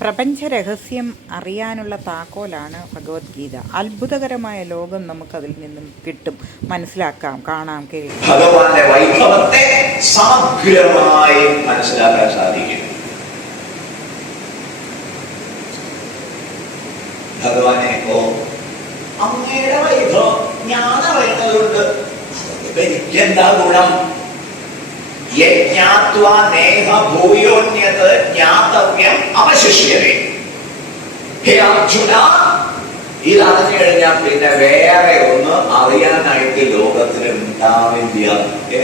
പ്രപഞ്ച രഹസ്യം അറിയാനുള്ള താക്കോലാണ് ഭഗവത്ഗീത. അത്ഭുതകരമായ ലോകം നമുക്കതിൽ നിന്നും കിട്ടും, മനസ്സിലാക്കാം, കാണാം, കേൾക്കാം. ഭഗവാന്റെ വൈഭവത്തെ സമഗ്രമായി മനസ്സിലാക്കാൻ സാധിക്കും. ഭഗവാനെ അങ്ങയുടെ വൈഭവം ഞാൻ അറിയുന്നതുകൊണ്ട് എനിക്കെന്താ ഗുണം? യജ്ഞാത്വാ നേഹ ഭൂയോന്യത് ജ്ഞാതവ്യം അവശിഷ്യതേ. ഹേ അർജുന, ഇതറിഞ്ഞു കഴിഞ്ഞാൽ പിന്നെ വേറെ ഒന്ന് അറിയാനായിട്ട് ലോകത്തിൽ ഉണ്ടാവില്ല.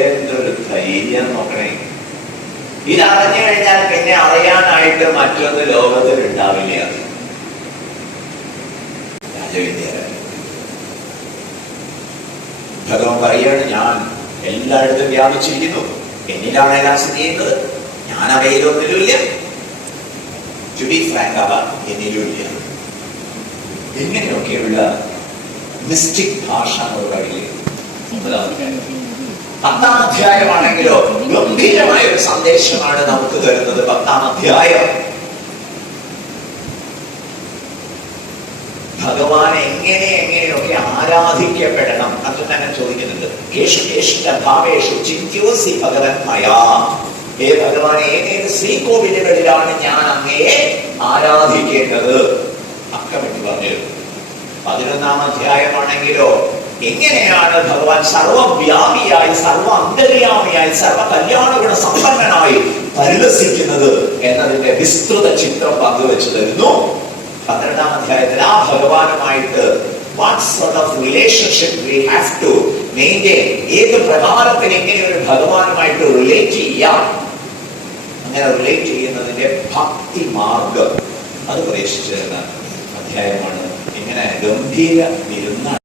എന്തൊരു ധൈര്യം നോക്കണേ! ഇതറിഞ്ഞു കഴിഞ്ഞാൽ പിന്നെ അറിയാനായിട്ട് മറ്റൊന്ന് ലോകത്തിൽ ഉണ്ടാവില്ല. ഭഗവാൻ പറയാണ്, ഞാൻ എല്ലായിടത്തും വ്യാപിച്ചിരിക്കുന്നു, എന്നിലാണ് എല്ലാം സ്ഥിതി ചെയ്യുന്നത്, ഞാൻ അവയിലൊന്നിലുമില്ല. ടു ബി ഫ്രാങ്ക്, അവ എന്നിലുമില്ല. ഇങ്ങനെയൊക്കെയുള്ള മിസ്റ്റിക് ഭാഷ പറയില്ലേ. 10-ാം അധ്യായമാണെങ്കിലോ ഗംഭീരമായ ഒരു സന്ദേശമാണ് നമുക്ക് തരുന്നത്. 10-ാം അധ്യായം ഭഗവാൻ എങ്ങനെയൊക്കെ ആരാധിക്കപ്പെടണം അത് തന്നെ ചോദിക്കുന്നുണ്ട്. ഭാവേഷു ചിന്ത്യോസി ഭഗവൻ മയാ. ഹേ ഭഗവാനെ, ഏതേത് ശ്രീകോവിലുകളിലാണ് ഞാൻ അങ്ങയെ ആരാധിക്കേണ്ടത്? അക്കമിട്ട് പറഞ്ഞു. 11-ാം അധ്യായമാണെങ്കിലോ എങ്ങനെയാണ് ഭഗവാൻ സർവവ്യാപിയായി, സർവ അന്തര്യാമിയായി, സർവ കല്യാണഗുണ സമ്പന്നനായി പരിലസിക്കുന്നത് എന്നതിന്റെ വിസ്തൃത ചിത്രം പങ്കുവെച്ചു തരുന്നു. 12-ാം അധ്യായത്തിൽ ആ ഭഗവാനുമായിട്ട് what sort of relationship we have to maintain, ഏത് പ്രകാരത്തിൽ ഇങ്ങനെ ഒരു ഭഗവാനുമായിട്ട് റിലേറ്റ് ചെയ്യാം, അങ്ങനെ റിലേറ്റ് ചെയ്യുന്നതിന്റെ ഭക്തി മാർഗം അത് പ്രവേശിച്ചിരുന്ന അധ്യായമാണ്. ഇങ്ങനെ ഗംഭീര